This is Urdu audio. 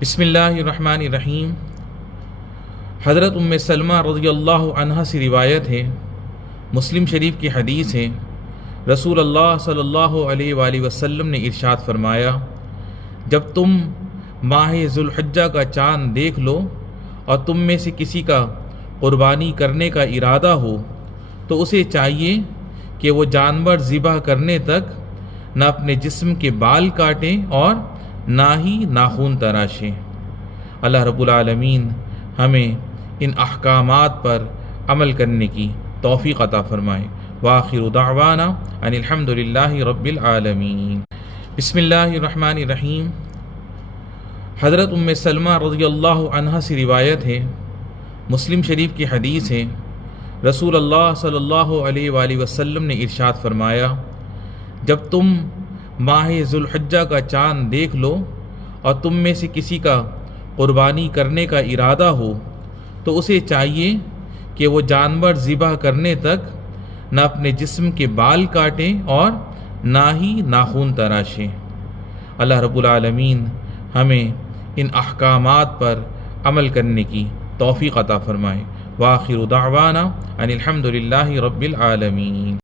بسم اللہ الرحمن الرحیم۔ حضرت سلمہ رضی اللہ عنہا سے روایت ہے، مسلم شریف کی حدیث ہے، رسول اللہ صلی اللہ علیہ وآلہ وسلم نے ارشاد فرمایا، جب تم ماہ ذوالحجہ کا چاند دیکھ لو اور تم میں سے کسی کا قربانی کرنے کا ارادہ ہو تو اسے چاہیے کہ وہ جانور ذبح کرنے تک نہ اپنے جسم کے بال کاٹیں اور نہ ہی ناخن تراشیں۔ اللہ رب العالمین ہمیں ان احکامات پر عمل کرنے کی توفیق عطا فرمائے۔ وآخر دعوانا ان الحمد للہ رب العالمین۔ بسم اللہ الرحمن الرحیم۔ حضرت سلمہ رضی اللہ عنہا سے روایت ہے، مسلم شریف کی حدیث ہے، رسول اللہ صلی اللہ علیہ وآلہ وسلم نے ارشاد فرمایا، جب تم ماہ ذوالحجہ کا چاند دیکھ لو اور تم میں سے کسی کا قربانی کرنے کا ارادہ ہو تو اسے چاہیے کہ وہ جانور ذبح کرنے تک نہ اپنے جسم کے بال کاٹیں اور نہ ہی ناخن تراشیں۔ اللہ رب العالمین ہمیں ان احکامات پر عمل کرنے کی توفیق عطا فرمائے۔ وآخر دعوانا ان الحمد للہ رب العالمین۔